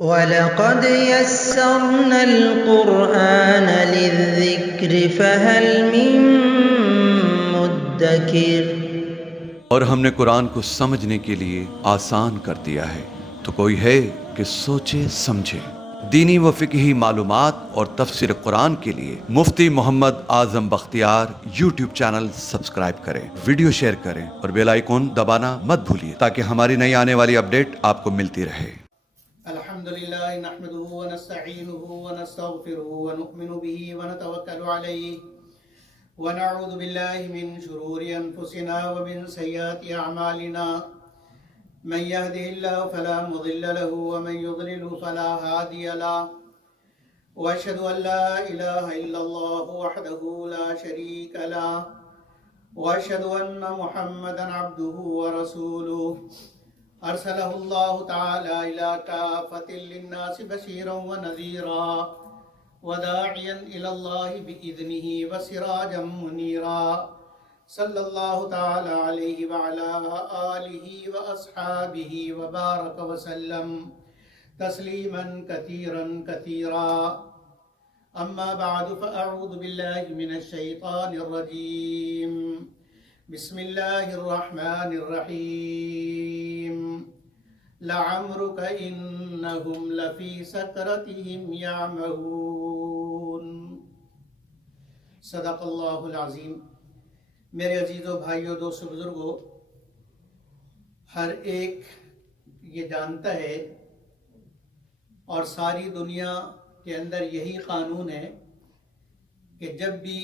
وَلَقَدْ يَسَّرْنَا الْقُرْآنَ لِلذِّكْرِ فَهَلْ مِن مُّدَّكِرٍ۔ اور ہم نے قرآن کو سمجھنے کے لیے آسان کر دیا ہے، تو کوئی ہے کہ سوچے سمجھے۔ دینی و فقہی معلومات اور تفسیر قرآن کے لیے مفتی Muhammad Azam Bakhtiyar YouTube channel subscribe کریں، ویڈیو شیئر کریں اور بیل آئیکن دبانا مت بھولیے تاکہ ہماری نئی آنے والی اپڈیٹ آپ کو ملتی رہے۔ الحمدللہ نحمده ونستعینه ونستغفره ونؤمن به ونتوکل علیہ ونعوذ باللہ من شرور انفسنا ومن سیئات اعمالنا من يهده الله فلا مضل له ومن يضلل فلا هادي له واشهد ان لا اله الا الله وحده لا شريك له واشهد ان محمدا عبده ورسوله ارسله الله تعالى الى كافة للناس بشيرا ونذيرا وداعيا الى الله باذنه وسراجا منيرا صلی اللہ تعالی علیہ وعلى آلہ واصحابہ وبارک وسلم تسلیما کثیرا کثیرا اما بعد فاعوذ باللہ من الشیطان الرجیم بسم اللہ الرحمن الرحیم لعمرک انہم لفی سکرتہم یعمہون۔ صدق اللہ العظیم۔ میرے عزیزوں، بھائیوں، دوستوں، بزرگوں، ہر ایک یہ جانتا ہے اور ساری دنیا کے اندر یہی قانون ہے کہ جب بھی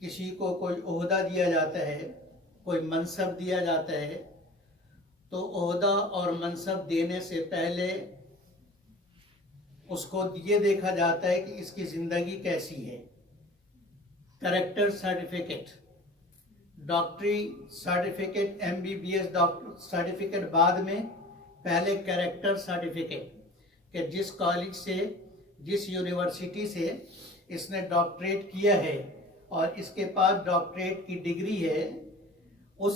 کسی کو کوئی عہدہ دیا جاتا ہے، کوئی منصب دیا جاتا ہے، تو عہدہ اور منصب دینے سے پہلے اس کو یہ دیکھا جاتا ہے کہ اس کی زندگی کیسی ہے۔ کریکٹر سرٹیفکیٹ، ڈاکٹری certificate, M B B S certificate بعد میں، پہلے کریکٹر سرٹیفکیٹ کہ جس کالج سے، جس یونیورسٹی سے اس نے ڈاکٹریٹ کیا ہے اور اس کے پاس ڈاکٹریٹ کی ڈگری ہے، اس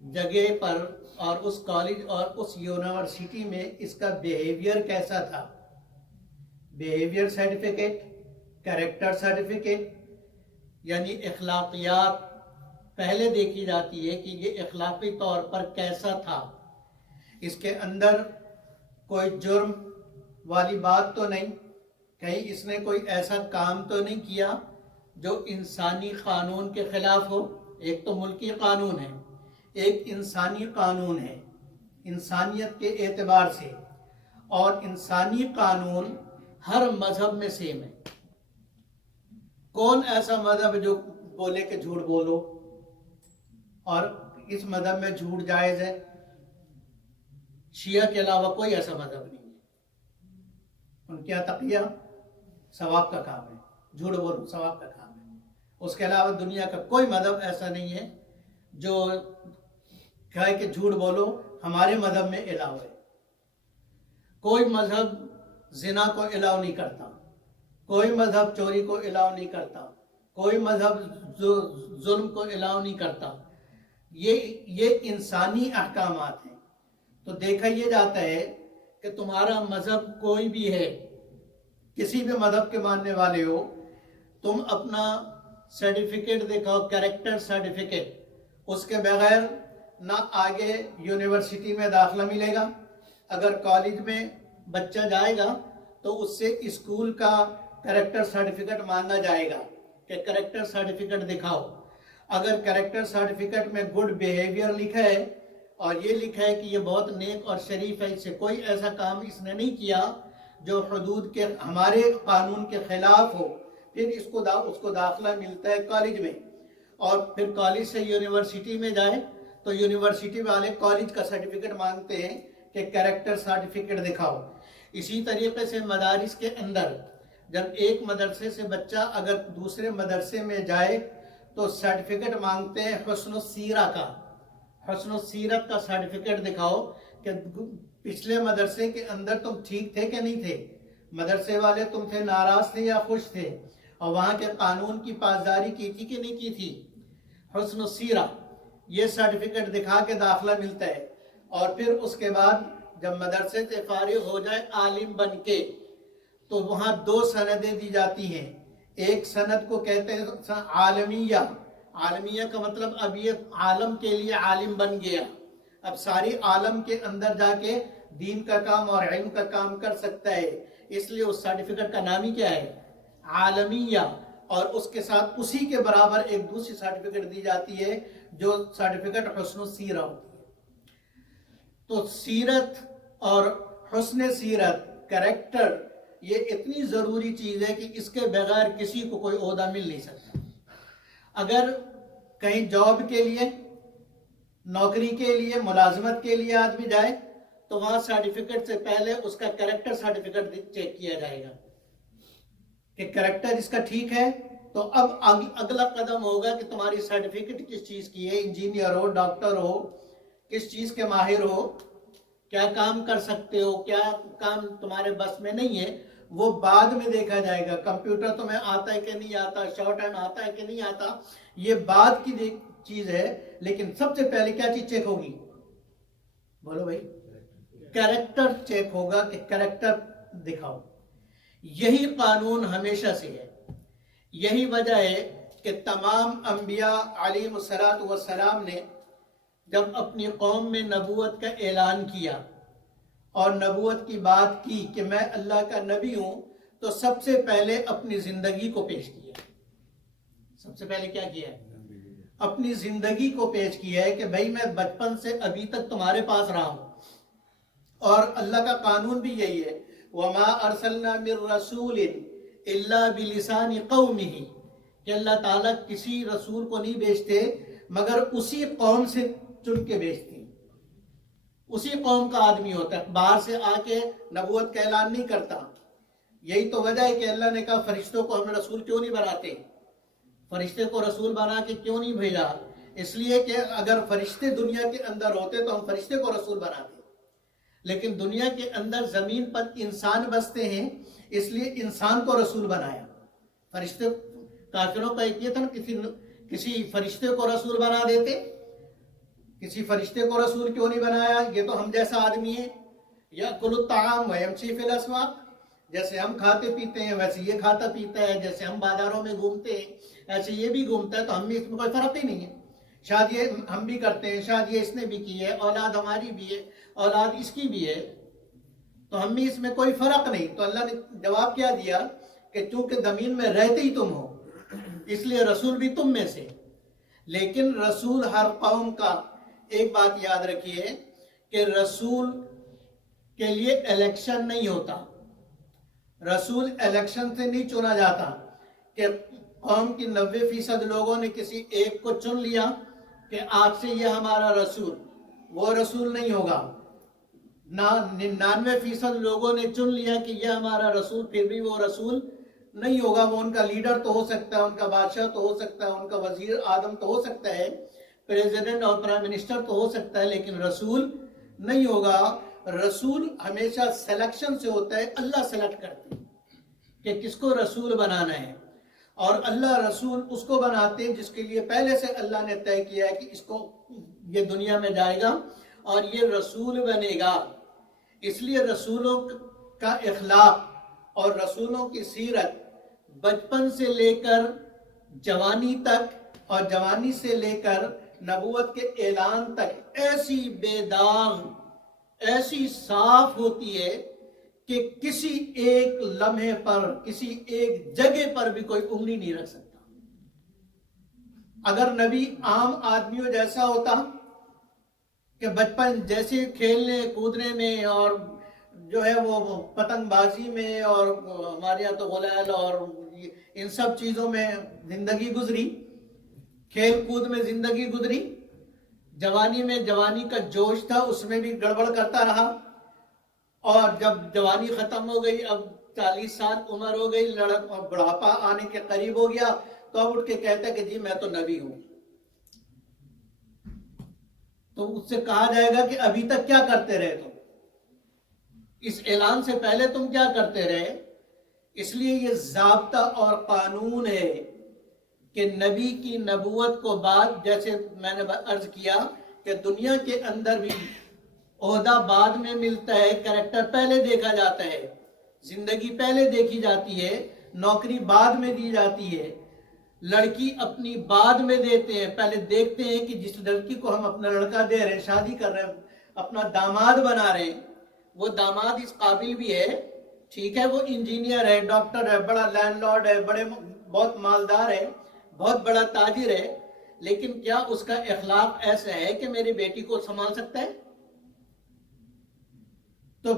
جگہ پر اور اس کالج اور اس یونیورسٹی میں اس کا بیہیویئر کیسا تھا۔ بیہیویئر سرٹیفکیٹ، کریکٹر سرٹیفکیٹ یعنی اخلاقیات پہلے دیکھی جاتی ہے کہ یہ اخلاقی طور پر کیسا تھا، اس کے اندر کوئی جرم والی بات تو نہیں، کہیں اس نے کوئی ایسا کام تو نہیں کیا جو انسانی قانون کے خلاف ہو۔ ایک تو ملکی قانون ہے، ایک انسانی قانون ہے انسانیت کے اعتبار سے، اور انسانی قانون ہر مذہب میں سیم ہے۔ کون ایسا مذہب جو بولے کہ جھوٹ بولو اور اس مذہب میں جھوٹ جائز ہے؟ شیعہ کے علاوہ کوئی ایسا مذہب نہیں ہے۔ ان کے تقیہ ثواب کا کام ہے، جھوٹ بولو ثواب کا کام ہے۔ اس کے علاوہ دنیا کا کوئی مذہب ایسا نہیں ہے جو کہے کہ جھوٹ بولو ہمارے مذہب میں الاؤ ہے۔ کوئی مذہب زنا کو الاؤ نہیں کرتا، کوئی مذہب چوری کو الاؤ نہیں کرتا، کوئی مذہب ظلم کو الاؤ نہیں کرتا۔ یہ انسانی احکامات ہیں۔ تو دیکھا یہ جاتا ہے کہ تمہارا مذہب کوئی بھی ہے، کسی بھی مذہب کے ماننے والے ہو، تم اپنا سرٹیفکیٹ دکھاؤ، کریکٹر سرٹیفکیٹ، اس کے بغیر نہ آگے یونیورسٹی میں داخلہ ملے گا۔ اگر کالج میں بچہ جائے گا تو اس سے اسکول کا کریکٹر سرٹیفکیٹ مانگا جائے گا کہ کریکٹر سرٹیفکیٹ دکھاؤ۔ اگر کریکٹر سرٹیفکیٹ میں گڈ بیہیویئر لکھا ہے اور یہ لکھا ہے کہ یہ بہت نیک اور شریف ہے، اس سے کوئی ایسا کام اس نے نہیں کیا جو حدود کے ہمارے قانون کے خلاف ہو، پھر اس کو داخلہ ملتا ہے کالج میں، اور پھر کالج سے یونیورسٹی میں جائے تو یونیورسٹی والے کالج کا سرٹیفکیٹ مانگتے ہیں کہ کریکٹر سرٹیفکیٹ دکھاؤ۔ اسی طریقے سے مدارس کے اندر جب ایک مدرسے سے بچہ اگر دوسرے مدرسے میں جائے تو سرٹیفکیٹ مانگتے ہیں حسن السیرہ کا، حسن السیرت کا سرٹیفکیٹ دکھاؤ کہ پچھلے مدرسے کے اندر تم ٹھیک تھے کہ نہیں تھے، مدرسے والے تم سے ناراض تھے یا خوش تھے، اور وہاں کے قانون کی پاسداری کی تھی کہ نہیں کی تھی۔ حسن السیرہ یہ سرٹیفکیٹ دکھا کے داخلہ ملتا ہے، اور پھر اس کے بعد جب مدرسے سے فارغ ہو جائے عالم بن کے تو وہاں 2 سندیں دی جاتی ہیں. ایک سند کو کہتے ہیں عالمیہ. عالمیہ کا مطلب اب یہ عالم کے لیے عالم بن گیا, اب ساری عالم کے اندر جا کے دین کا کام اور علم کا کام کر سکتا ہے, اس لیے اس سرٹیفکیٹ کا نام ہی کیا ہے, عالمیہ. اور اس کے ساتھ اسی کے برابر ایک دوسری سرٹیفکیٹ دی جاتی ہے جو سرٹیفکیٹ حسن السیرہ ہوتی ہے. تو سیرت اور حسن سیرت, کریکٹر, یہ اتنی ضروری چیز ہے کہ اس کے بغیر کسی کو کوئی عہدہ مل نہیں سکتا. اگر کہیں جاب کے لیے, نوکری کے لیے, ملازمت کے لیے آدمی جائے تو وہاں سرٹیفکیٹ سے پہلے اس کا کریکٹر سرٹیفکیٹ چیک کیا جائے گا کہ کریکٹر اس کا ٹھیک ہے. تو اب اگلا قدم ہوگا کہ تمہاری سرٹیفکیٹ کس چیز کی ہے, انجینئر ہو, ڈاکٹر ہو, کس چیز کے ماہر ہو, کیا کام کر سکتے ہو, کیا کام تمہارے بس میں نہیں ہے, وہ بعد میں دیکھا جائے گا. کمپیوٹر تمہیں آتا ہے کہ نہیں آتا, شارٹ ہینڈ آتا ہے کہ نہیں آتا, یہ بعد کی چیز ہے. لیکن سب سے پہلے کیا چیز چیک ہوگی, بولو بھائی, کریکٹر چیک ہوگا کہ کریکٹر دکھاؤ. یہی قانون ہمیشہ سے ہے. یہی وجہ ہے کہ تمام انبیاء علیہم السلام نے جب اپنی قوم میں نبوت کا اعلان کیا اور نبوت کی بات کی کہ میں اللہ کا نبی ہوں, تو سب سے پہلے اپنی زندگی کو پیش کیا. سب سے پہلے کیا کیا ہے, اپنی زندگی کو پیش کیا ہے کہ بھائی میں بچپن سے ابھی تک تمہارے پاس رہا ہوں. اور اللہ کا قانون بھی یہی ہے, وَمَا أَرْسَلْنَا مِن رَسُولٍ إِلَّا بِلِسَانِ قَوْمِهِ, کہ اللہ تعالیٰ کسی رسول کو نہیں بھیجتے مگر اسی قوم سے چن کے بھیجتے ہیں. اسی قوم کا آدمی ہوتا ہے, باہر سے آ کے نبوت کا اعلان نہیں کرتا. یہی تو وجہ ہے کہ اللہ نے کہا فرشتوں کو ہم رسول کیوں نہیں بناتے, فرشتے کو رسول بنا کے کیوں نہیں بھیجا, اس لیے کہ اگر فرشتے دنیا کے اندر ہوتے تو ہم فرشتے کو رسول بناتے. لیکن دنیا کے اندر زمین پر انسان بستے ہیں, اس لیے انسان کو رسول بنایا. فرشتے, کافروں کا ایک یہ تھا نا, کسی فرشتے کو رسول بنا دیتے. کسی فرشتے کو رسول کیوں نہیں بنایا, یہ تو ہم جیسا آدمی ہے. یأکل الطعام ویمشی فی الاسواق, جیسے ہم کھاتے پیتے ہیں ویسے یہ کھاتا پیتا ہے, جیسے ہم بازاروں میں گھومتے ہیں ایسے یہ بھی گھومتا ہے, تو ہم میں اس میں کوئی فرق ہی نہیں ہے. شادی ہم بھی کرتے ہیں, شادی اس نے بھی کی ہے, اولاد ہماری بھی ہے, اولاد اس کی بھی ہے, تو ہم میں اس میں کوئی فرق نہیں. تو اللہ نے جواب کیا دیا کہ چونکہ زمین میں رہتے ہی تم ہو اس لیے رسول بھی تم میں سے. لیکن رسول ہر قوم کا, ایک بات یاد رکھیے کہ رسول کے لیے الیکشن نہیں ہوتا. رسول الیکشن سے نہیں چنا جاتا کہ قوم کی 90% لوگوں نے کسی ایک کو چن لیا کہ آج سے یہ ہمارا رسول, وہ رسول نہیں ہوگا. 99% لوگوں نے چن لیا کہ یہ ہمارا رسول, پھر بھی وہ رسول نہیں ہوگا. وہ ان کا لیڈر تو ہو سکتا ہے, ان کا بادشاہ تو ہو سکتا ہے, ان کا وزیر اعظم تو ہو سکتا ہے, پریزیڈنٹ اور پرائم منسٹر تو ہو سکتا ہے, لیکن رسول نہیں ہوگا. رسول ہمیشہ سلیکشن سے ہوتا ہے, اللہ سلیکٹ کرتے ہیں کہ کس کو رسول بنانا ہے. اور اللہ رسول اس کو بناتے ہیں جس کے لیے پہلے سے اللہ نے طے کیا ہے کہ اس کو, یہ دنیا میں جائے گا اور یہ رسول بنے گا. اس لیے رسولوں کا اخلاق اور رسولوں کی سیرت بچپن سے لے کر جوانی تک اور جوانی سے لے کر نبوت کے اعلان تک ایسی بے داغ, ایسی صاف ہوتی ہے کہ کسی ایک لمحے پر, کسی ایک جگہ پر بھی کوئی انگلی نہیں رکھ سکتا. اگر نبی عام آدمیوں جیسا ہوتا کہ بچپن جیسے کھیلنے کودنے میں اور جو ہے وہ پتنگ بازی میں اور ہمارے یہاں تو غلیل اور ان سب چیزوں میں زندگی گزری, کھیل کود میں زندگی گزری, جوانی میں جوانی کا جوش تھا اس میں بھی گڑبڑ کرتا رہا, اور جب جوانی ختم ہو گئی, اب 40 سال عمر ہو گئی, لڑک اور بڑھاپا آنے کے قریب ہو گیا, تو اب اٹھ کے کہتا ہے کہ جی میں تو نبی ہوں. تو اس سے کہا جائے گا کہ ابھی تک کیا کرتے رہے تم, اس اعلان سے پہلے تم کیا کرتے رہے. اس لیے یہ ضابطہ اور قانون ہے کہ نبی کی نبوت کو بعد, جیسے میں نے عرض کیا کہ دنیا کے اندر بھی عہدہ بعد میں ملتا ہے، کریکٹر پہلے دیکھا جاتا ہے، زندگی پہلے دیکھی جاتی ہے، نوکری بعد میں دی جاتی ہے، لڑکی اپنی بعد میں دیتے ہیں، پہلے دیکھتے ہیں کہ جس لڑکی کو ہم اپنا لڑکا دے رہے ہیں، شادی کر رہے ہیں، اپنا داماد بنا رہے ہیں، وہ داماد اس قابل بھی ہے، ٹھیک ہے، وہ انجینئر ہے، ڈاکٹر ہے، بڑا لینڈ لارڈ ہے، بہت مالدار ہے، بہت بڑا تاجر ہے، لیکن کیا اس کا اخلاق ایسا ہے کہ میری بیٹی کو سنبھال سکتا ہے؟ تو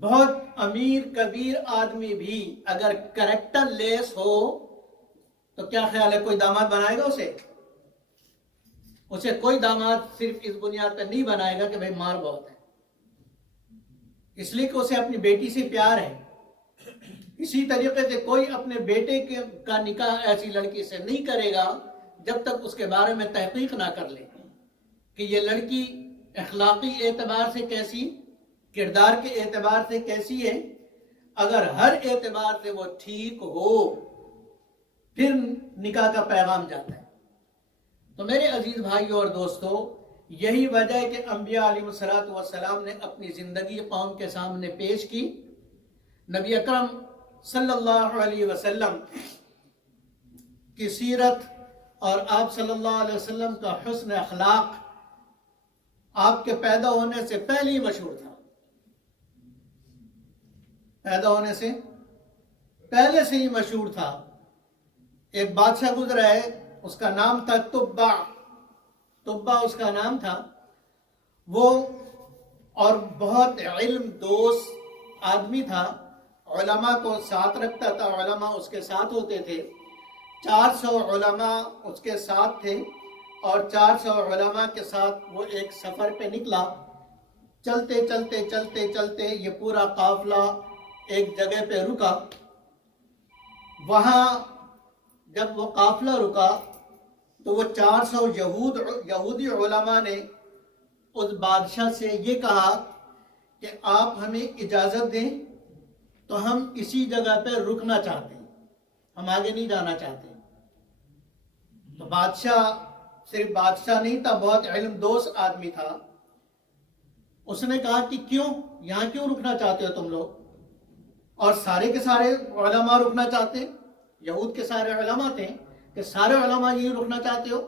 بہت امیر کبیر آدمی بھی اگر کریکٹر لیس ہو تو کیا خیال ہے کوئی داماد بنائے گا اسے کوئی داماد صرف اس بنیاد پر نہیں بنائے گا کہ بھائی مال بہت ہے، اس لیے کہ اسے اپنی بیٹی سے پیار ہے۔ اسی طریقے سے کوئی اپنے بیٹے کا نکاح ایسی لڑکی سے نہیں کرے گا جب تک اس کے بارے میں تحقیق نہ کر لے کہ یہ لڑکی اخلاقی اعتبار سے کیسی، کردار کے اعتبار سے کیسی ہے۔ اگر ہر اعتبار سے وہ ٹھیک ہو پھر نکاح کا پیغام جاتا ہے۔ تو میرے عزیز بھائیوں اور دوستو، یہی وجہ ہے کہ انبیاء علیہ السلام نے اپنی زندگی قوم کے سامنے پیش کی۔ نبی اکرم صلی اللہ علیہ وسلم کی سیرت اور آپ صلی اللہ علیہ وسلم کا حسن اخلاق آپ کے پیدا ہونے سے پہلے ہی مشہور تھا، پیدا ہونے سے پہلے سے ہی مشہور تھا۔ ایک بادشاہ گزرا ہے، اس کا نام تھا تبع اس کا نام تھا، وہ اور بہت علم دوست آدمی تھا، علماء کو ساتھ رکھتا تھا، علماء اس کے ساتھ ہوتے تھے، 400 علماء اس کے ساتھ تھے، اور 400 علماء کے ساتھ وہ ایک سفر پہ نکلا۔ چلتے چلتے چلتے چلتے یہ پورا قافلہ ایک جگہ پہ رکا۔ وہاں جب وہ قافلہ رکا تو وہ 400 یہودی علماء نے اس بادشاہ سے یہ کہا کہ آپ ہمیں اجازت دیں تو ہم اسی جگہ پہ رکنا چاہتے ہیں، ہم آگے نہیں جانا چاہتے۔ تو بادشاہ صرف بادشاہ نہیں تھا، بہت علم دوست آدمی تھا، اس نے کہا کہ کیوں یہاں کیوں رکنا چاہتے ہو تم لوگ؟ اور سارے کے سارے علماء رکنا چاہتے ہیں، یہود کے سارے علماء تھے کہ سارے علماء یہی رکنا چاہتے ہو؟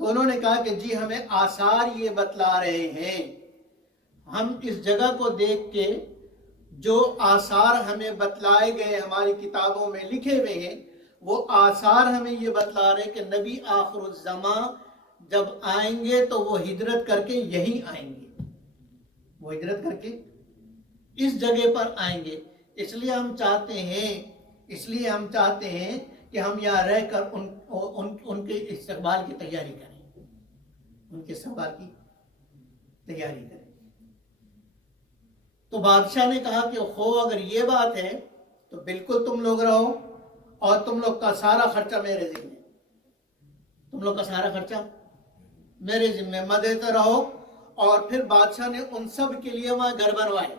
تو انہوں نے کہا کہ جی ہمیں آثار یہ بتلا رہے ہیں، ہم اس جگہ کو دیکھ کے جو آثار ہمیں بتلائے گئے ہماری کتابوں میں لکھے ہوئے ہیں وہ آثار ہمیں یہ بتلا رہے ہیں کہ نبی آخر الزماں جب آئیں گے تو وہ ہجرت کر کے یہی آئیں گے، وہ ہجرت کر کے اس جگہ پر آئیں گے۔ اس لیے ہم چاہتے ہیں کہ ہم یہاں رہ کر ان کے استقبال کی تیاری کریں، ان کے استقبال کی تیاری کریں۔ تو بادشاہ نے کہا کہ اگر یہ بات ہے تو بالکل تم لوگ رہو، اور تم لوگ کا سارا خرچہ میرے ذمہ، تم لوگ کا سارا خرچہ میرے ذمہ، مدد رہو۔ اور پھر بادشاہ نے ان سب کے لیے وہاں گھر بنوائے،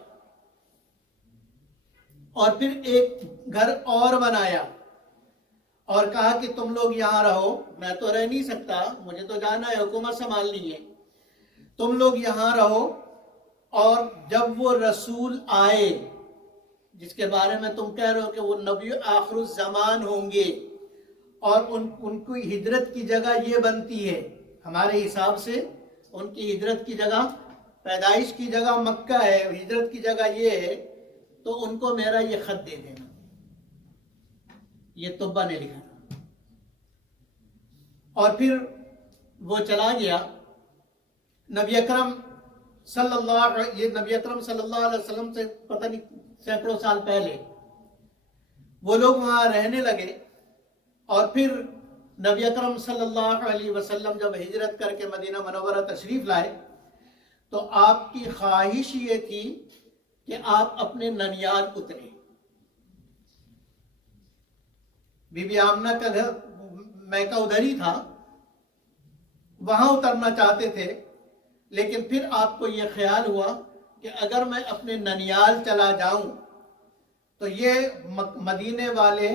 اور پھر ایک گھر اور بنایا اور کہا کہ تم لوگ یہاں رہو، میں تو رہ نہیں سکتا، مجھے تو جانا ہے، حکومت سنبھالنی ہے، تم لوگ یہاں رہو، اور جب وہ رسول آئے جس کے بارے میں تم کہہ رہے ہو کہ وہ نبی آخر الزمان ہوں گے، اور ان کی ہجرت کی جگہ یہ بنتی ہے ہمارے حساب سے، ان کی ہجرت کی جگہ، پیدائش کی جگہ مکہ ہے، ہجرت کی جگہ یہ ہے، تو ان کو میرا یہ خط دے دینا۔ یہ تبع نے لکھا تھا، اور پھر وہ چلا گیا۔ نبی اکرم صلی اللہ علیہ وسلم سے پتہ نہیں سینکڑوں سال پہلے وہ لوگ وہاں رہنے لگے، اور پھر نبی اکرم صلی اللہ علیہ وسلم جب ہجرت کر کے مدینہ منورہ تشریف لائے تو آپ کی خواہش یہ تھی کہ آپ اپنے ننیال اترے۔ بی بی آمنہ کا گھر میکہ ادھر ہی تھا، وہاں اترنا چاہتے تھے، لیکن پھر آپ کو یہ خیال ہوا کہ اگر میں اپنے ننیال چلا جاؤں تو یہ مدینے والے،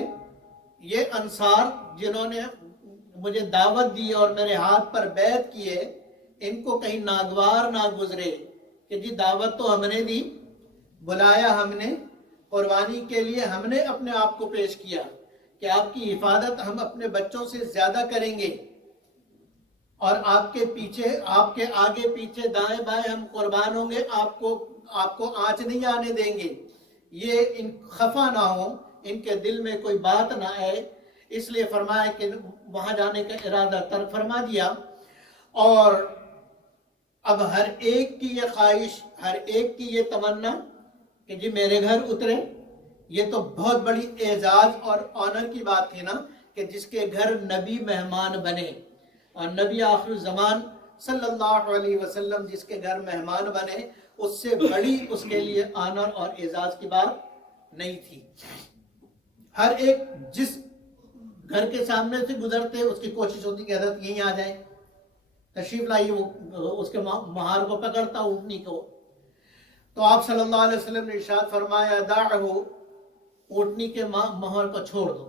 یہ انصار جنہوں نے مجھے دعوت دی اور میرے ہاتھ پر بیعت کیے، ان کو کہیں ناگوار نہ گزرے کہ جی دعوت تو ہم نے دی، بلایا ہم نے، قربانی کے لیے ہم نے اپنے آپ کو پیش کیا کہ آپ کی حفاظت ہم اپنے بچوں سے زیادہ کریں گے، اور آپ کے پیچھے، آپ کے آگے پیچھے دائیں بائیں ہم قربان ہوں گے، آپ کو آنچ نہیں آنے دیں گے، یہ ان خفا نہ ہو، ان کے دل میں کوئی بات نہ آئے، اس لیے فرمایا کہ وہاں جانے کا ارادہ ترک فرما دیا۔ اور اب ہر ایک کی یہ خواہش، ہر ایک کی یہ تمنا کہ جی میرے گھر اترے، یہ تو بہت بڑی اعزاز اور آنر کی بات تھی نا کہ جس کے گھر نبی مہمان بنے، اور نبی آخر الزمان صلی اللہ علیہ وسلم جس کے گھر مہمان بنے، اس سے بڑی اس کے لیے آنر اور اعزاز کی بات نہیں تھی۔ ہر ایک جس گھر کے سامنے سے گزرتے اس کی کوشش ہوتی کہ حضرت یہیں آ جائیں، تشریف لائیے، وہ اس کے مہار کو پکڑتا اونٹنی کو۔ تو آپ صلی اللہ علیہ وسلم نے ارشاد فرمایا دعہ، اونٹنی کے مہار کو چھوڑ دو،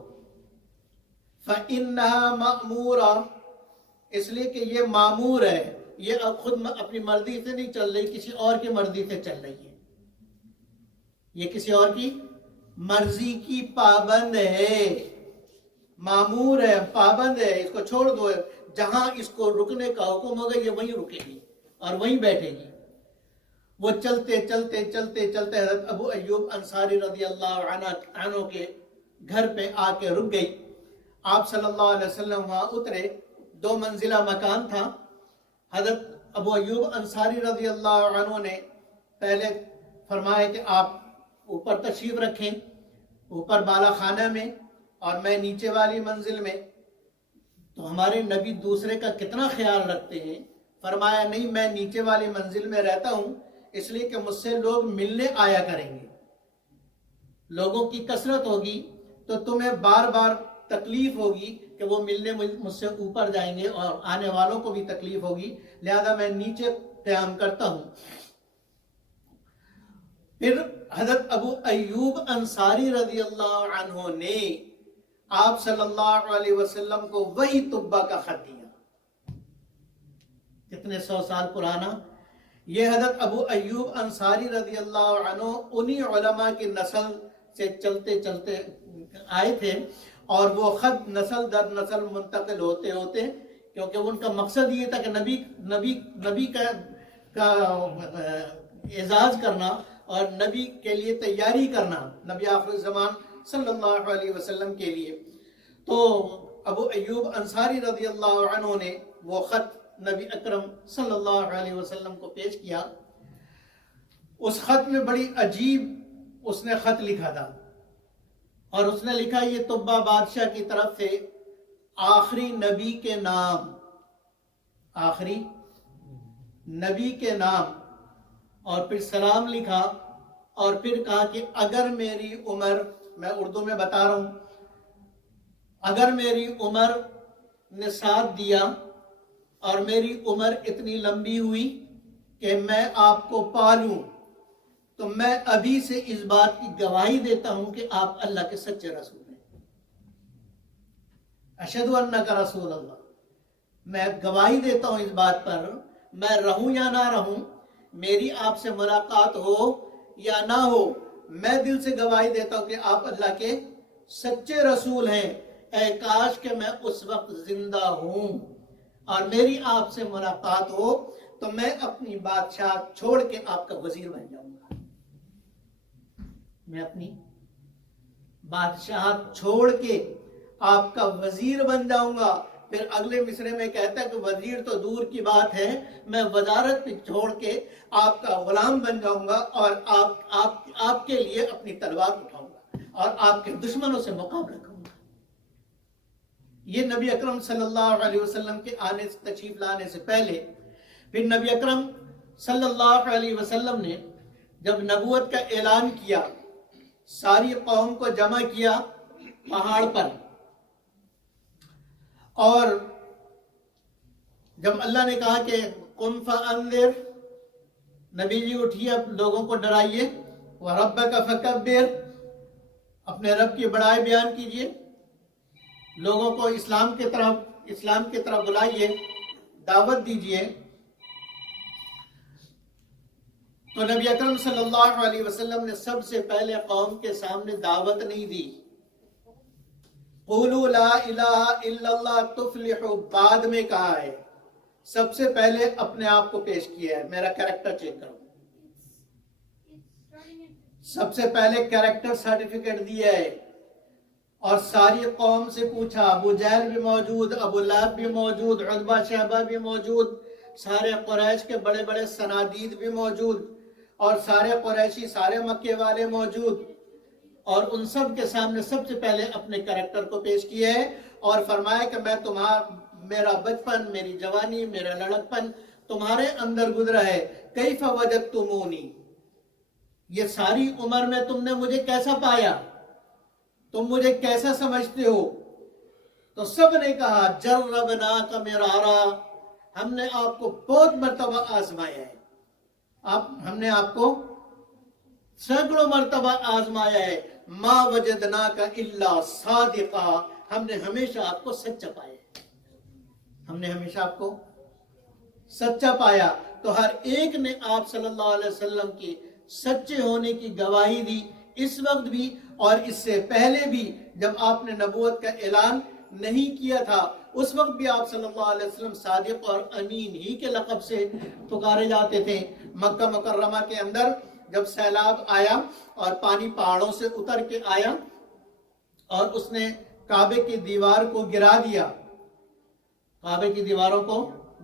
فَإِنَّهَا مَأْمُورَةٌ، اس لیے کہ یہ مامور ہے، یہ اب خود اپنی مرضی سے نہیں چل رہی، کسی اور کی مرضی سے چل رہی ہے، یہ کسی اور کی مرضی کی پابند ہے، مامور ہے، پابند ہے، اس کو چھوڑ دو، جہاں اس کو رکنے کا حکم ہوگا یہ وہیں رکے گی اور وہیں بیٹھے گی۔ وہ چلتے چلتے چلتے چلتے حضرت ابو ایوب انصاری رضی اللہ عنہ کے گھر پہ آ کے رک گئی۔ آپ صلی اللہ علیہ وسلم وہاں اترے، 2 منزلہ مکان تھا۔ حضرت ابو ایوب انصاری رضی اللہ عنہ نے پہلے فرمایا کہ آپ اوپر تشریف رکھیں، اوپر بالا خانہ میں، اور میں نیچے والی منزل میں۔ تو ہمارے نبی دوسرے کا کتنا خیال رکھتے ہیں، فرمایا نہیں، میں نیچے والی منزل میں رہتا ہوں اس لیے کہ مجھ سے لوگ ملنے آیا کریں گے، لوگوں کی کثرت ہوگی تو تمہیں بار بار تکلیف ہوگی کہ وہ ملنے مجھ سے اوپر جائیں گے، اور آنے والوں کو بھی تکلیف ہوگی، لہذا میں نیچے قیام کرتا ہوں۔ پھر حضرت ابو ایوب انصاری رضی اللہ عنہ نے آپ صلی اللہ علیہ وسلم کو وہی طبہ کا خط دیا، کتنے 100 سال پرانا۔ یہ حضرت ابو ایوب انصاری رضی اللہ عنہ انہی علماء کی نسل سے چلتے چلتے آئے تھے، اور وہ خط نسل در نسل منتقل ہوتے ہوتے، کیونکہ ان کا مقصد یہ تھا کہ نبی کا اعزاز کرنا اور نبی کے لیے تیاری کرنا، نبی آخر الزمان صلی اللہ علیہ وسلم کے لیے۔ تو ابو ایوب انصاری رضی اللہ عنہ نے وہ خط نبی اکرم صلی اللہ علیہ وسلم کو پیش کیا۔ اس خط میں بڑی عجیب اس نے خط لکھا تھا، اور اس نے لکھا یہ طبہ بادشاہ کی طرف سے آخری نبی کے نام، آخری نبی کے نام، اور پھر سلام لکھا، اور پھر کہا کہ اگر میری عمر، میں اردو میں بتا رہا ہوں، اگر میری عمر نے ساتھ دیا اور میری عمر اتنی لمبی ہوئی کہ میں آپ کو پالوں، تو میں ابھی سے اس بات کی گواہی دیتا ہوں کہ آپ اللہ کے سچے رسول ہیں، اشہدو انک رسول اللہ، میں گواہی دیتا ہوں اس بات پر، میں رہوں یا نہ رہوں، میری آپ سے ملاقات ہو یا نہ ہو، میں دل سے گواہی دیتا ہوں کہ آپ اللہ کے سچے رسول ہیں، اے کاش کہ میں اس وقت زندہ ہوں اور میری آپ سے ملاقات ہو تو میں اپنی بادشاہ چھوڑ کے آپ کا وزیر بن جاؤں گا، میں اپنی بادشاہ چھوڑ کے آپ کا وزیر بن جاؤں گا۔ پھر اگلے مصرے میں کہتا ہے کہ وزیر تو دور کی بات ہے، میں وزارت پہ چھوڑ کے آپ کا غلام بن جاؤں گا، اور آپ کے لیے اپنی تلوار اٹھاؤں گا اور آپ کے دشمنوں سے مقابلہ کروں گا۔ یہ نبی اکرم صلی اللہ علیہ وسلم کے آنے سے، تشریف لانے سے پہلے۔ پھر نبی اکرم صلی اللہ علیہ وسلم نے جب نبوت کا اعلان کیا، ساری قوم کو جمع کیا پہاڑ پر، اور جب اللہ نے کہا کہ قم فانذر، نبی جی اٹھیے، اب لوگوں کو ڈرائیے، وربک فکبر، اپنے رب کی بڑائی بیان کیجئے، لوگوں کو اسلام کی طرف بلائیے، دعوت دیجئے۔ تو نبی اکرم صلی اللہ علیہ وسلم نے سب سے پہلے قوم کے سامنے دعوت نہیں دی. قولوا لا الہ الا اللہ تفلحوا بعد میں کہا ہے. سب سے پہلے اپنے آپ کو پیش کیا ہے. میرا کریکٹر چیک کرو. سب سے پہلے کریکٹر سرٹیفکیٹ دیا ہے اور ساری قوم سے پوچھا. ابو جہل بھی موجود, ابو لہب بھی موجود, عتبہ شیبہ بھی موجود, سارے قریش کے بڑے بڑے صنادید بھی موجود اور سارے قریشی, سارے مکے والے موجود, اور ان سب کے سامنے سب سے پہلے اپنے کریکٹر کو پیش کیا ہے اور فرمایا کہ میں میرا بچپن, میری جوانی, میرا لڑکپن تمہارے اندر گزرا ہے. کیف وجدتمونی, یہ ساری عمر میں تم نے مجھے کیسا پایا, تم مجھے کیسا سمجھتے ہو؟ تو سب نے کہا جربناک مرارا, ہم نے آپ کو بہت مرتبہ آزمایا ہے. ہم نے آپ کو سینکڑوں مرتبہ آزمایا ہے. ما وجدناک الا صادقا, ہم نے ہمیشہ آپ کو سچا پایا. ہم نے ہمیشہ آپ کو سچا پایا. تو ہر ایک نے آپ صلی اللہ علیہ وسلم کی سچے ہونے کی گواہی دی, اس وقت بھی اور اس سے پہلے بھی جب آپ نے نبوت کا اعلان نہیں کیا تھا اس وقت بھی آپ صلی اللہ علیہ وسلم صادق اور امین ہی کے لقب سے پکارے جاتے تھے. مکہ مکرمہ کے اندر جب سیلاب آیا اور پانی پہاڑوں سے اتر کے آیا اور اس نے کعبے کی دیوار کو گرا دیا, کعبے کی دیواروں کو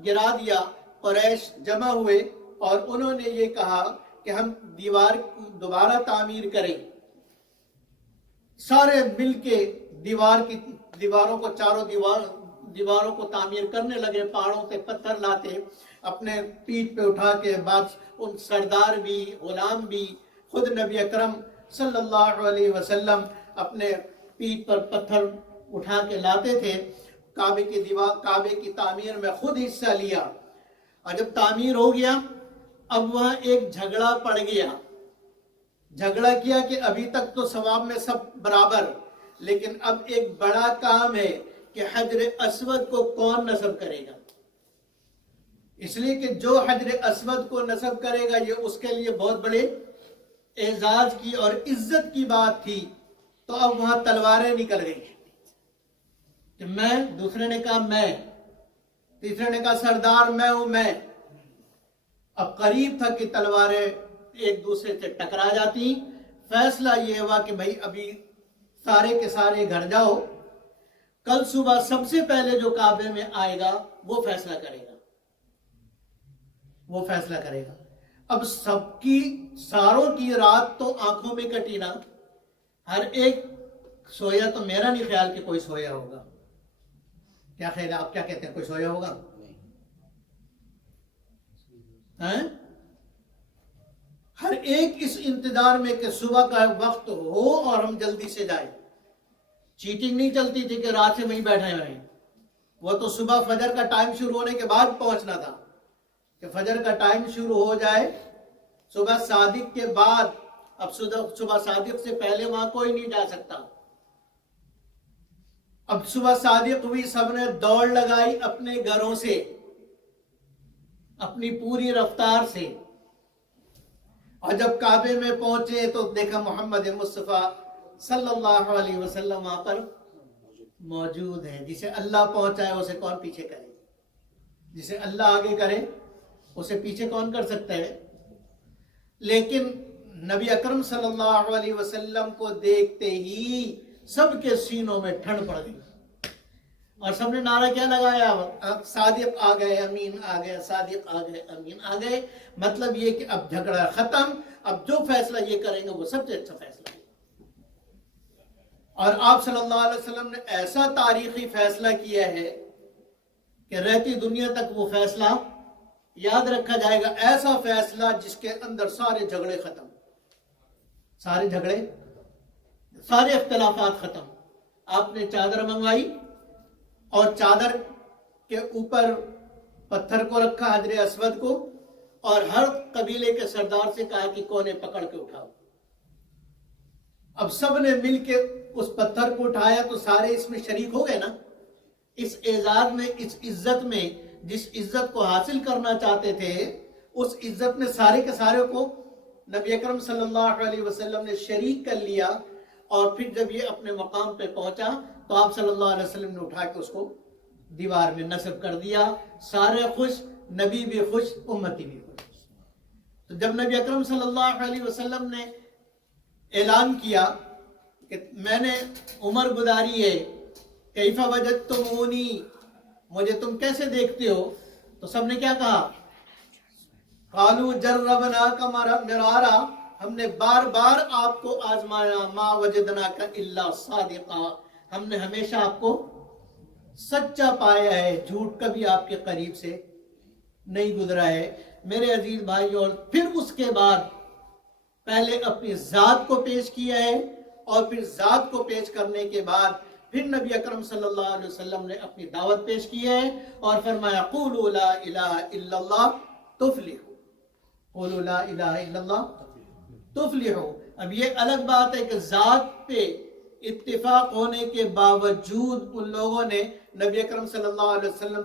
گرا دیا, قریش جمع ہوئے اور انہوں نے یہ کہا کہ ہم دیوار دوبارہ تعمیر کریں. سارے مل کے دیواروں کو, چاروں دیواروں کو تعمیر کرنے لگے. پہاڑوں سے پتھر لاتے, اپنے پیٹھ پہ اٹھا کے, بعد ان سردار بھی, غلام بھی, خود نبی اکرم صلی اللہ علیہ وسلم اپنے پیٹھ پر پتھر اٹھا کے لاتے تھے. کعبے کی تعمیر میں خود حصہ لیا. اور جب تعمیر ہو گیا اب وہاں ایک جھگڑا پڑ گیا. جھگڑا کیا کہ ابھی تک تو ثواب میں سب برابر, لیکن اب ایک بڑا کام ہے کہ حجر اسود کو کون نصب کرے گا. اس لیے کہ جو حجر اسود کو نصب کرے گا یہ اس کے لیے بہت بڑے اعزاز کی اور عزت کی بات تھی. تو اب وہاں تلواریں نکل گئی کہ میں, دوسرے نے کہا میں, تیسرے نے کہا سردار میں ہوں میں. اب قریب تھا کہ تلواریں ایک دوسرے سے ٹکرا جاتی. فیصلہ یہ ہوا کہ بھائی ابھی سارے کے سارے گھر جاؤ, کل صبح سب سے پہلے جو کعبے میں آئے گا وہ فیصلہ کرے گا, وہ فیصلہ کرے گا. اب ساروں کی رات تو آنکھوں میں کٹی نا, ہر ایک سویا. تو میرا نہیں خیال کہ کوئی سویا ہوگا. کیا خیال ہے, آپ کیا کہتے ہیں, کوئی سویا ہوگا؟ ہر ایک اس انتظار میں کہ صبح کا وقت ہو اور ہم جلدی سے جائیں. چیٹنگ نہیں چلتی تھی کہ رات سے وہیں بیٹھے ہوئے ہیں. وہ تو صبح فجر کا ٹائم شروع ہونے کے بعد پہنچنا تھا کہ فجر کا ٹائم شروع ہو جائے صبح صادق کے بعد. اب صبح صادق سے پہلے وہاں کوئی نہیں جا سکتا. اب صبح صادق ہوئی, سب نے دوڑ لگائی اپنے گھروں سے, اپنی پوری رفتار سے. اور جب کعبے میں پہنچے تو دیکھا محمد مصطفیٰ صلی اللہ علیہ وسلم وہاں پر موجود ہے. جسے اللہ پہنچائے اسے کون پیچھے کرے, جسے اللہ آگے کرے اسے پیچھے کون کر سکتا ہے. لیکن نبی اکرم صلی اللہ علیہ وسلم کو دیکھتے ہی سب کے سینوں میں ٹھنڈ پڑ گئی اور سب نے نعرہ کیا لگایا, صادق آ گئے, امین آ گئے, صادق آ گئے, امین آ گئے. مطلب یہ کہ اب جھگڑا ختم, اب جو فیصلہ یہ کریں گے وہ سب سے اچھا فیصلہ ہے. اور آپ صلی اللہ علیہ وسلم نے ایسا تاریخی فیصلہ کیا ہے کہ رہتی دنیا تک وہ فیصلہ یاد رکھا جائے گا. ایسا فیصلہ جس کے اندر سارے جھگڑے ختم, سارے جھگڑے, سارے اختلافات ختم. آپ نے چادر منگوائی اور چادر کے اوپر پتھر کو رکھا, حجر اسود کو, اور ہر قبیلے کے سردار سے کہا کہ کونے پکڑ کے اٹھاؤ. اب سب نے مل کے اس پتھر کو اٹھایا تو سارے اس میں شریک ہو گئے نا, اس اعزاز میں, اس عزت میں. جس عزت کو حاصل کرنا چاہتے تھے اس عزت میں سارے کے سارے کو نبی اکرم صلی اللہ علیہ وسلم نے شریک کر لیا، اور پھر جب یہ اپنے مقام پہ پہنچا تو آپ صلی اللہ علیہ وسلم نے اٹھا کے اس کو دیوار میں نصب کر دیا. سارے خوش، نبی بھی خوش، امتی بھی خوش. تو جب نبی اکرم صلی اللہ علیہ وسلم نے اعلان کیا کہ میں نے عمر گزاری ہے، کیف وجدتمونی، مجھے تم کیسے دیکھتے ہو، تو سب نے کیا کہا؟ قالوا جربناک مرارا، ہم نے بار بار آپ کو آزمایا، ما وجدناک الا صادقا، ہم نے ہمیشہ آپ کو سچا پایا ہے، جھوٹ کبھی آپ کے قریب سے نہیں گزرا ہے. میرے عزیز بھائی، اور پھر اس کے بعد پہلے اپنی ذات کو پیش کیا ہے، اور پھر ذات کو پیش کرنے کے بعد پھر نبی اکرم صلی اللہ علیہ وسلم نے اپنی دعوت پیش کی ہے اور فرمایا قولوا لا الہ الا اللہ تفلحوا، قولوا لا الہ الا اللہ تفلحوا. اب یہ الگ بات ہے کہ ذات پہ اتفاق ہونے کے باوجود ان لوگوں نے نبی اکرم صلی اللہ علیہ وسلم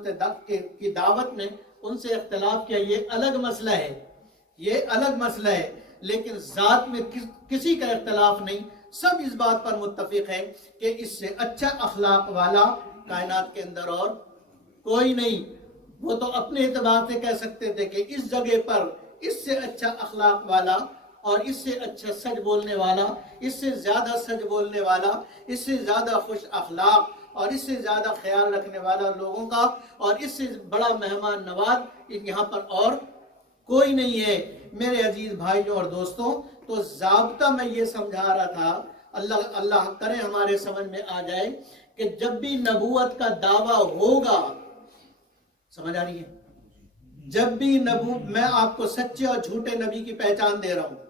کی دعوت میں ان سے اختلاف کیا، یہ الگ مسئلہ ہے، یہ الگ مسئلہ ہے. لیکن ذات میں کسی کا اختلاف نہیں، سب اس بات پر متفق ہے کہ اس سے اچھا اخلاق والا کائنات کے اندر اور کوئی نہیں. وہ تو اپنے اعتبار سے کہہ سکتے تھے کہ اس جگہ پر اس سے اچھا اخلاق والا اور اس سے اچھا سچ بولنے والا، اس سے زیادہ سچ بولنے والا، اس سے زیادہ خوش اخلاق اور اس سے زیادہ خیال رکھنے والا لوگوں کا اور اس سے بڑا مہمان نواز یہاں پر اور کوئی نہیں ہے. میرے عزیز بھائیوں اور دوستوں، تو ضابطہ میں یہ سمجھا رہا تھا، اللہ کرے ہمارے سمجھ میں آ جائے کہ جب بھی نبوت کا دعویٰ ہوگا، سمجھ آ رہی ہے، جب بھی میں آپ کو سچے اور جھوٹے نبی کی پہچان دے رہا ہوں،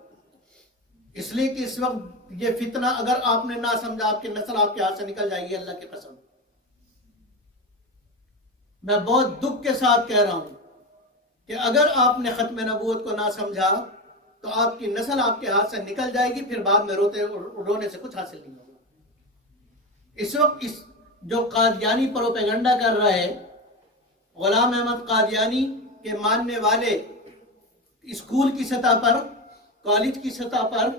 اس لیے کہ اس وقت یہ فتنہ اگر آپ نے نہ سمجھا، آپ کی نسل آپ کے ہاتھ سے نکل جائے گی، اللہ کی قسم. میں بہت دکھ کے ساتھ کہہ رہا ہوں کہ اگر آپ نے ختم نبوت کو نہ سمجھا تو آپ کی نسل آپ کے ہاتھ سے نکل جائے گی، پھر بعد میں رونے سے کچھ حاصل نہیں ہوگا. اس وقت جو قادیانی پروپیگنڈا کر رہا ہے، غلام احمد قادیانی کے ماننے والے اسکول کی سطح پر، کالج کی سطح پر،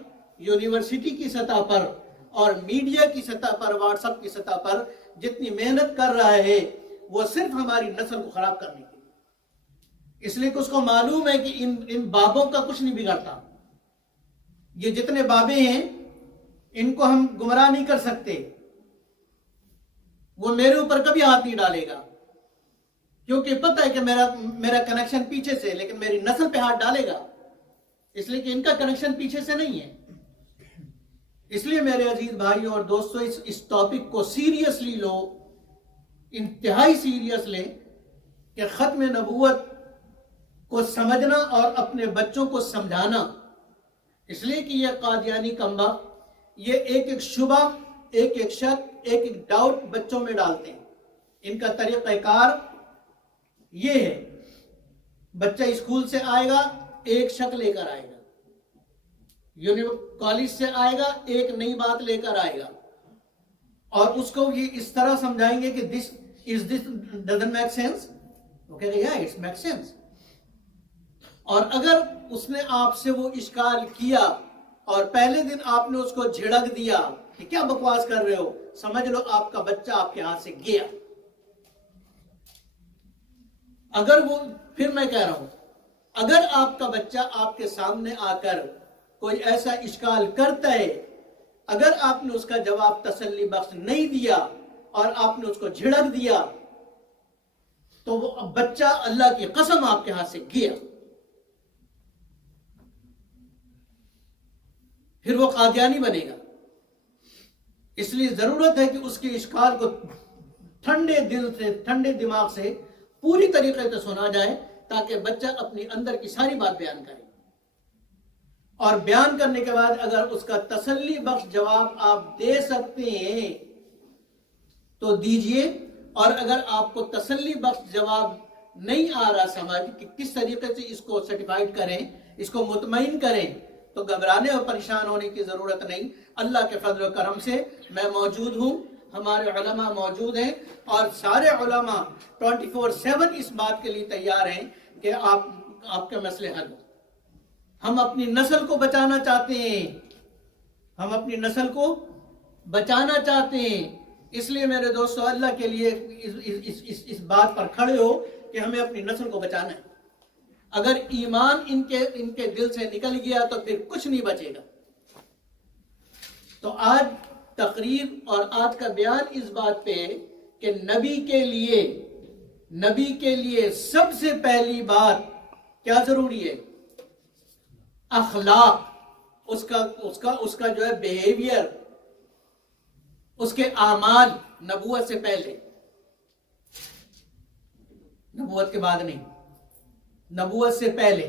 یونیورسٹی کی سطح پر اور میڈیا کی سطح پر، واٹس ایپ کی سطح پر جتنی محنت کر رہا ہے وہ صرف ہماری نسل کو خراب کرنے کے لیے، اس لیے کہ اس کو معلوم ہے کہ ان بابوں کا کچھ نہیں بگڑتا. یہ جتنے بابے ہیں ان کو ہم گمراہ نہیں کر سکتے، وہ میرے اوپر کبھی ہاتھ نہیں ڈالے گا کیونکہ پتہ ہے کہ میرا کنیکشن پیچھے سے، لیکن میری نسل پہ ہاتھ ڈالے گا اس لیے کہ ان کا کنیکشن پیچھے سے نہیں ہے. اس لیے میرے عزیز بھائیوں اور دوستوں، اس ٹاپک کو سیریسلی لو، انتہائی سیریس لیں کہ ختم نبوت کو سمجھنا اور اپنے بچوں کو سمجھانا. اس لیے کہ یہ قادیانی کمبا یہ ایک شبہ، ایک شک، ایک ڈاؤٹ بچوں میں ڈالتے ہیں. ان کا طریقہ کار یہ ہے، بچہ اسکول سے آئے گا ایک شک لے کر آئے گا، کالج سے آئے گا ایک نئی بات لے کر آئے گا، اور اس کو یہ اس طرح سمجھائیں گے کہ this doesn't make sense. Okay, yeah, it makes sense. اور اگر اس نے آپ سے وہ اشکال کیا اور پہلے دن آپ نے اس کو جھڑک دیا کہ کیا بکواس کر رہے ہو، سمجھ لو آپ کا بچہ آپ کے ہاتھ سے گیا. اگر وہ، پھر میں کہہ رہا ہوں، اگر آپ کا بچہ آپ کے سامنے آ کر کوئی ایسا اشکال کرتا ہے، اگر آپ نے اس کا جواب تسلی بخش نہیں دیا اور آپ نے اس کو جھڑک دیا تو وہ بچہ اللہ کی قسم آپ کے ہاتھ سے گیا، پھر وہ قادیانی بنے گا. اس لیے ضرورت ہے کہ اس کے اشکال کو ٹھنڈے دل سے، ٹھنڈے دماغ سے پوری طریقے سے سنا جائے تاکہ بچہ اپنی اندر کی ساری بات بیان کرے، اور بیان کرنے کے بعد اگر اس کا تسلی بخش جواب آپ دے سکتے ہیں تو دیجئے، اور اگر آپ کو تسلی بخش جواب نہیں آ رہا سمجھ کہ کس طریقے سے اس کو سرٹیفائیڈ کریں، اس کو مطمئن کریں، تو گھبرانے اور پریشان ہونے کی ضرورت نہیں. اللہ کے فضل و کرم سے میں موجود ہوں، ہمارے علماء موجود ہیں، اور سارے علماء 24/7 اس بات کے لیے تیار ہیں کہ آپ کے مسئلے حل ہوں۔ ہم اپنی نسل کو بچانا چاہتے ہیں، ہم اپنی نسل کو بچانا چاہتے ہیں۔ اس لیے میرے دوستو اللہ کے لیے اس بات پر کھڑے ہو کہ ہمیں اپنی نسل کو بچانا ہے۔ اگر ایمان ان کے دل سے نکل گیا تو پھر کچھ نہیں بچے گا۔ تو آج تقریر اور آج کا بیان اس بات پہ کہ نبی کے لیے سب سے پہلی بات کیا ضروری ہے؟ اخلاق، اس کا جو ہے بیہیویئر، اس کے اعمال، نبوت سے پہلے، نبوت کے بعد نہیں، نبوت سے پہلے۔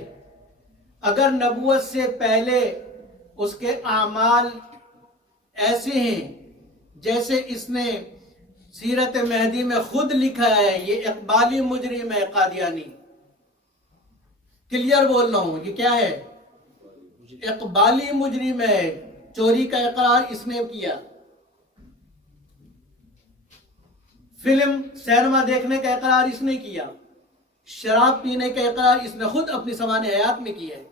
اگر نبوت سے پہلے اس کے اعمال ایسے ہیں جیسے اس نے سیرت مہدی میں خود لکھا ہے، یہ اقبالی مجرم ہے قادیانی، کلیئر بول رہا ہوں، یہ کیا ہے؟ اقبالی مجرم ہے، چوری کا اقرار اس نے کیا، فلم سینما دیکھنے کا اقرار اس نے کیا، شراب پینے کا اقرار اس نے خود اپنی سوان حیات میں کیا ہے،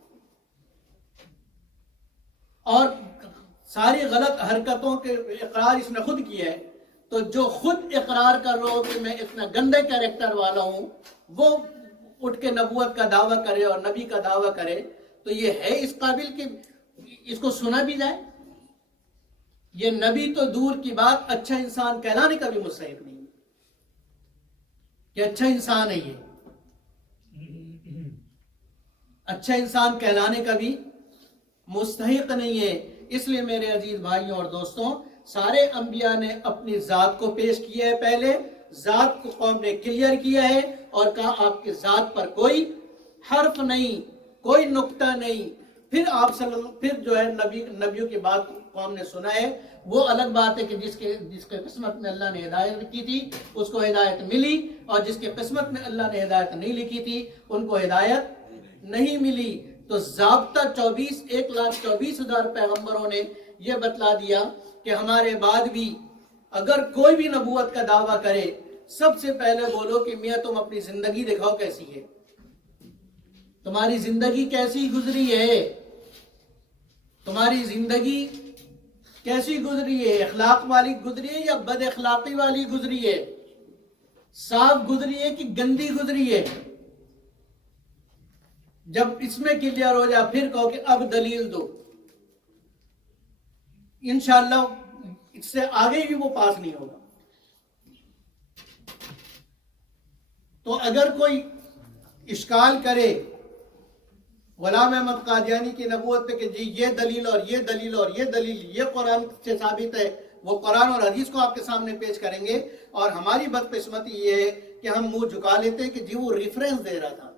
اور ساری غلط حرکتوں کے اقرار اس نے خود کیا ہے۔ تو جو خود اقرار کر رہا ہو کہ میں اتنا گندے کیریکٹر والا ہوں، وہ اٹھ کے نبوت کا دعویٰ کرے اور نبی کا دعویٰ کرے، تو یہ ہے اس قابل کہ اس کو سنا بھی جائے؟ یہ نبی تو دور کی بات، اچھا انسان کہلانے کا بھی مستحق نہیں ہے کہ اچھا انسان ہے، یہ اچھا انسان کہلانے کا بھی مستحق نہیں ہے۔ اس لیے میرے عزیز بھائیوں اور دوستوں، سارے انبیاء نے اپنی ذات کو پیش کیا ہے، پہلے ذات کو قوم نے کلیئر کیا ہے اور کہا آپ کی ذات پر کوئی حرف نہیں، کوئی نقطہ نہیں۔ پھر جو ہے نبیوں کی بات قوم نے سنا ہے، وہ الگ بات ہے کہ جس کے قسمت میں اللہ نے ہدایت لکھی تھی اس کو ہدایت ملی، اور جس کے قسمت میں اللہ نے ہدایت نہیں لکھی تھی ان کو ہدایت نہیں ملی۔ تو ضابطہ 1,24,000 پیغمبروں نے یہ بتلا دیا کہ ہمارے بعد بھی اگر کوئی بھی نبوت کا دعویٰ کرے، سب سے پہلے بولو کہ میاں تم اپنی زندگی دکھاؤ کیسی ہے، تمہاری زندگی کیسی گزری ہے، تمہاری زندگی کیسی گزری ہے، اخلاق والی گزری ہے یا بد اخلاقی والی گزری ہے، صاف گزری ہے کہ گندی گزری ہے۔ جب اس میں کلیئر ہو جائے پھر کہو کہ اب دلیل دو، انشاءاللہ اس سے آگے بھی وہ پاس نہیں ہوگا۔ تو اگر کوئی اشکال کرے غلام احمد قادیانی کی نبوت پہ کہ جی یہ دلیل اور یہ دلیل اور یہ دلیل یہ قرآن سے ثابت ہے، وہ قرآن اور حدیث کو آپ کے سامنے پیش کریں گے، اور ہماری بدقسمتی یہ ہے کہ ہم منہ جھکا لیتے کہ جی وہ ریفرنس دے رہا تھا۔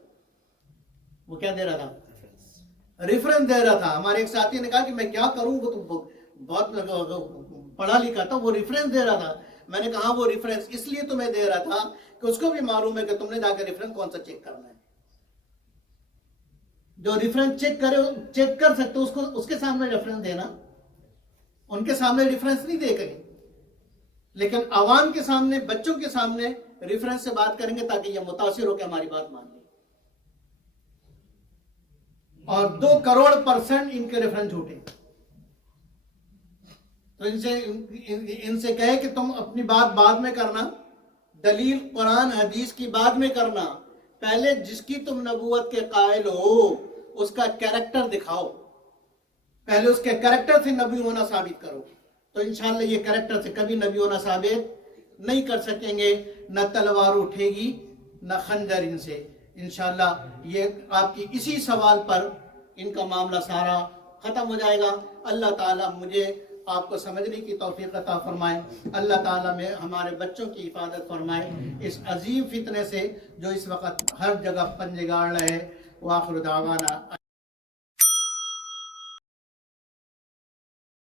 وہ کیا دے رہا تھا؟ ریفرنس دے رہا تھا۔ ہمارے ایک ساتھی نے کہا کہ میں کیا کروں، وہ تو بہت پڑھا لکھا تھا، وہ ریفرنس دے رہا تھا۔ میں نے کہا وہ ریفرنس اس لیے تمہیں دے رہا تھا کہ اس کو بھی معلوم ہے کہ تم نے جا کے ریفرنس کون سا چیک کرنا ہے۔ جو ریفرنس چیک کر سکتے اس کے سامنے ریفرنس دینا، ان کے سامنے ریفرنس نہیں دے گئے، لیکن عوام کے سامنے، بچوں کے سامنے ریفرنس سے بات کریں گے تاکہ یہ متاثر ہو کے ہماری بات مان لیں۔ اور 2 کروڑ% ان کے ریفرنس جھوٹے۔ تو ان سے کہے کہ تم اپنی بات بعد میں کرنا، دلیل قرآن حدیث کی بعد میں کرنا، پہلے جس کی تم نبوت کے قائل ہو اس کا کیریکٹر دکھاؤ، پہلے اس کے کیریکٹر سے نبی ہونا ثابت کرو۔ تو انشاءاللہ یہ کیریکٹر سے کبھی نبی ہونا ثابت نہیں کر سکیں گے، نہ تلوار اٹھے گی نہ خنجر ان سے۔ انشاءاللہ یہ آپ کی اسی سوال پر ان کا معاملہ سارا ختم ہو جائے گا۔ اللہ تعالیٰ مجھے آپ کو سمجھنے کی توفیق عطا فرمائے، اللہ تعالیٰ میں ہمارے بچوں کی حفاظت فرمائے اس عظیم فتنے سے جو اس وقت ہر جگہ پنجے گاڑ رہے ہے۔ وآخر دعوانا